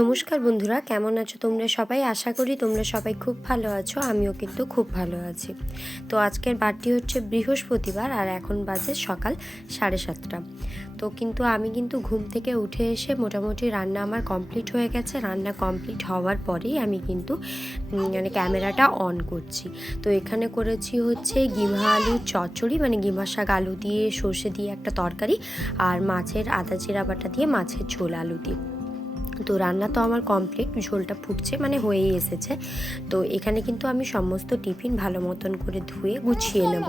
নমস্কার বন্ধুরা, কেমন আছো তোমরা সবাই? আশা করি তোমরা সবাই খুব ভালো আছো। আমিও কিন্তু খুব ভালো আছি। তো আজকের বারটি হচ্ছে বৃহস্পতিবার, আর এখন বাজে সকাল 7:30। তো আমি কিন্তু ঘুম থেকে উঠে এসে মোটামুটি রান্না আমার কমপ্লিট হয়ে গেছে। রান্না কমপ্লিট হওয়ার পরেই আমি কিন্তু ক্যামেরাটা অন করছি। তো এখানে করেছি হচ্ছে গিমা আলুর চচ্চড়ি, গিমা শাক আলু দিয়ে সর্ষে দিয়ে একটা তরকারি, আর মাছের আদা জিরা বাটা দিয়ে মাছের ঝোল আলু দিয়ে। তো রান্না তো আমার কমপ্লিট, ঝোলটা ফুটছে, হয়েই এসেছে। তো এখানে কিন্তু আমি সমস্ত টিফিন ভালো মতন করে ধুয়ে গুছিয়ে নেব।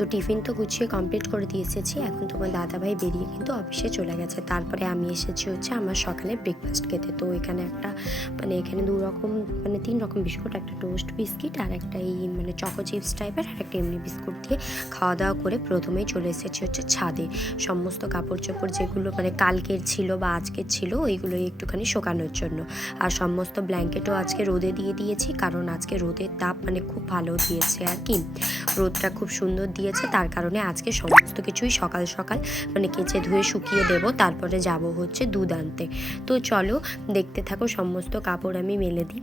তো টিফিন তো গুছিয়ে কমপ্লিট করে দিয়ে এসেছি। এখন তোমার দাদাভাই বেরিয়ে কিন্তু অফিসে চলে গেছে। তারপরে আমি এসেছি হচ্ছে আমার সকালে ব্রেকফাস্ট খেতে। তো এখানে একটা এখানে তিন রকম বিস্কুট, একটা টোস্ট বিস্কিট, আর একটা এই চকো চিপস টাইপের, আর একটা এমনি বিস্কুট দিয়ে খাওয়া দাওয়া করে প্রথমেই চলে এসেছি হচ্ছে ছাদে। সমস্ত কাপড় চোপড় যেগুলো কালকের ছিল বা আজকের ছিল ওইগুলোই একটুখানি শোকানোর জন্য। আর সমস্ত ব্ল্যাঙ্কেটও আজকে রোদে দিয়ে দিয়েছি, কারণ আজকে রোদের তাপ খুব ভালো দিয়েছে আর কি। রোদটা খুব সুন্দর দিয়েছে, তার কারণে আজকে সমস্ত কিছুই সকাল সকাল কেচে ধুয়ে শুকিয়ে দেব। তারপরে যাব হচ্ছে দুধ আনতে। তো চলো দেখতে থাকো, সমস্ত কাপড় আমি মেলে দিই।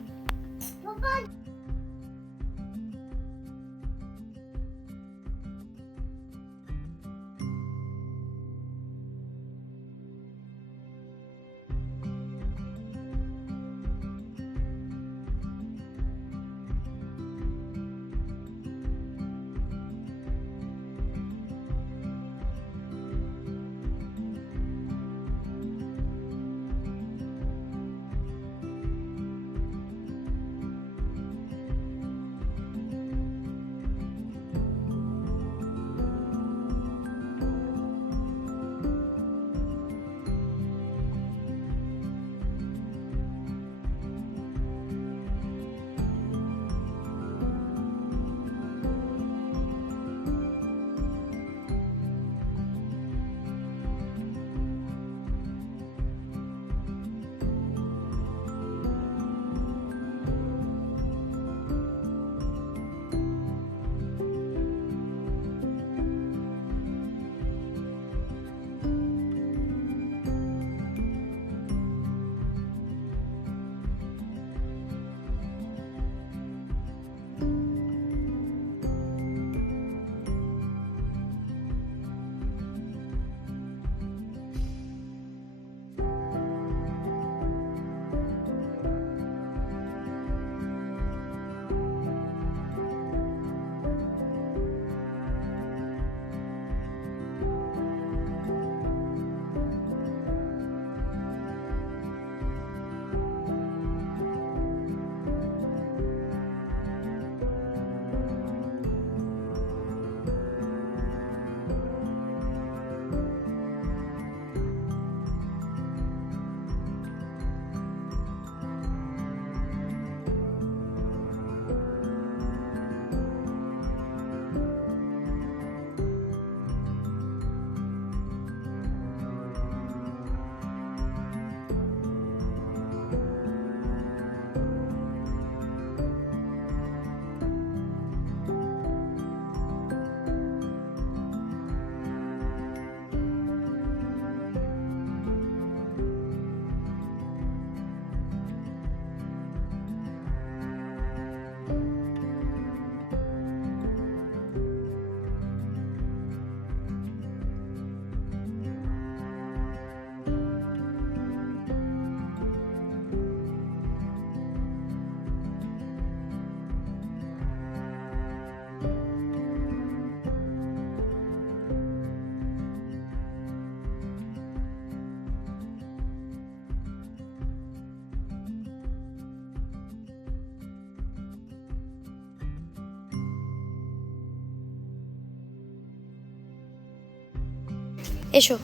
এসো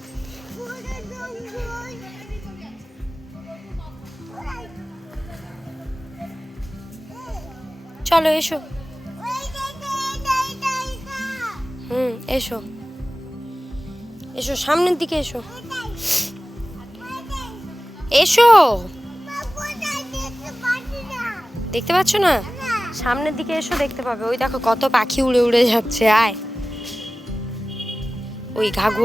চলো এসো। এসো এসো সামনের দিকে এসো এসো। দেখতে পাচ্ছ না? সামনের দিকে এসো, দেখতে পাবে। ওই দেখো কত পাখি উড়ে উড়ে যাচ্ছে। আয় ওই ঘাঘু।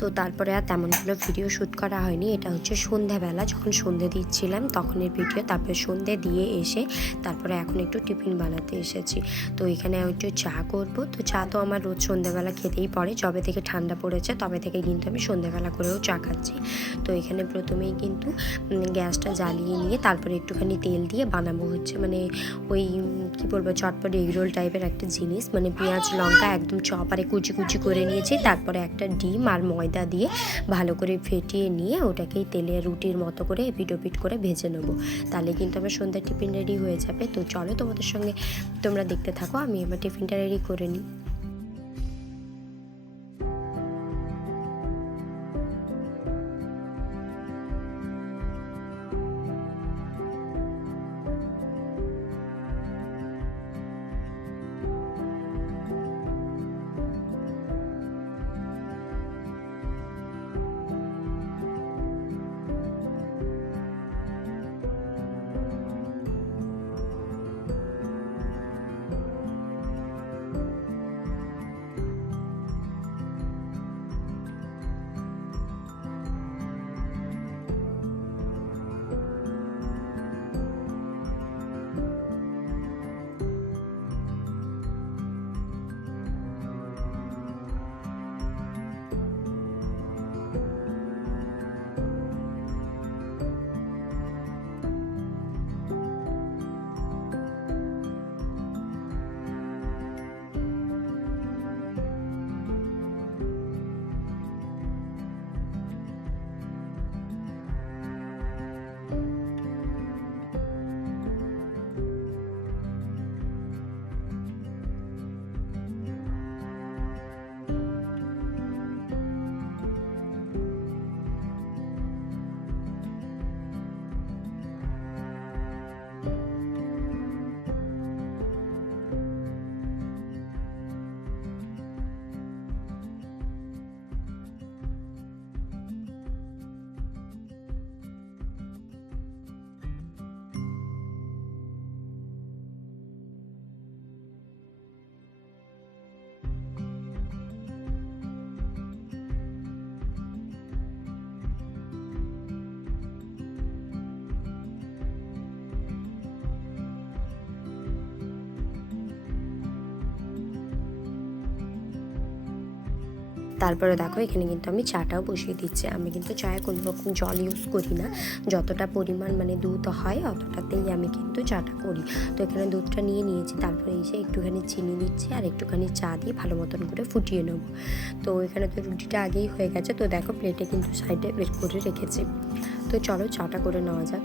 তো তারপরে আর তেমন কোনো ভিডিও শ্যুট করা হয়নি। এটা হচ্ছে সন্ধ্যাবেলা, যখন সন্ধে দিচ্ছিলাম তখনের ভিডিও। তারপরে সন্ধে দিয়ে এসে তারপরে এখন একটু টিফিন বানাতে এসেছি। তো এখানে একটু চা করব। তো চা তো আমার রোজ সন্ধ্যাবেলা খেতেই পড়ে। যবে থেকে ঠান্ডা পড়েছে তবে থেকে কিন্তু আমি সন্ধ্যাবেলা করেও চা খাচ্ছি। তো এখানে প্রথমেই কিন্তু গ্যাসটা জ্বালিয়ে নিয়ে তারপরে একটুখানি তেল দিয়ে বানাবো হচ্ছে মানে ওই কী বলবো চটপট এগরোল টাইপের একটা জিনিস। মানে পেঁয়াজ লঙ্কা একদম চপারে কুচি কুচি করে নিয়েছি। তারপরে একটা ডিম আর ময়দা দিয়ে ভালো করে ফেটিয়ে নিয়ে ওটাকেই তেলে রুটির মতো করে এপিট ওপিট করে ভেজে নেবো। তাহলে কিন্তু আমার সন্ধ্যার টিফিন রেডি হয়ে যাবে। তো চলো তোমাদের সঙ্গে তোমরা দেখতে থাকো, আমি আমার টিফিনটা রেডি করে নিই। তারপরে দেখো এখানে কিন্তু আমি চাটাও বসিয়ে দিচ্ছি। আমি কিন্তু চায়ে কোনো রকম জল ইউজ করি না, যতটা পরিমাণ মানে দুধ হয় অতটাতেই আমি কিন্তু চাটা করি। তো এখানে দুধটা নিয়ে নিয়েছি, তারপরে এই যে একটুখানি চিনি দিচ্ছি আর একটুখানি চা দিয়ে ভালো মতন করে ফুটিয়ে নেবো। তো এখানে তো রুটিটা আগেই হয়ে গেছে। তো দেখো প্লেটে কিন্তু সাইডে বের করে রেখেছি। তো চলো চাটা করে নেওয়া যাক।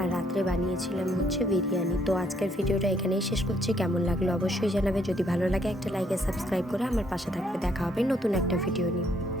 আর রাত্রে বানিয়েছিলাম হচ্ছে বিরিয়ানি। তো আজকের ভিডিওটা এখানেই শেষ করছি। কেমন লাগলো অবশ্যই জানাবে। যদি ভালো লাগে একটা লাইক আর সাবস্ক্রাইব করে আমার পাশে থাকবে। দেখা হবে নতুন একটা ভিডিও নিয়ে।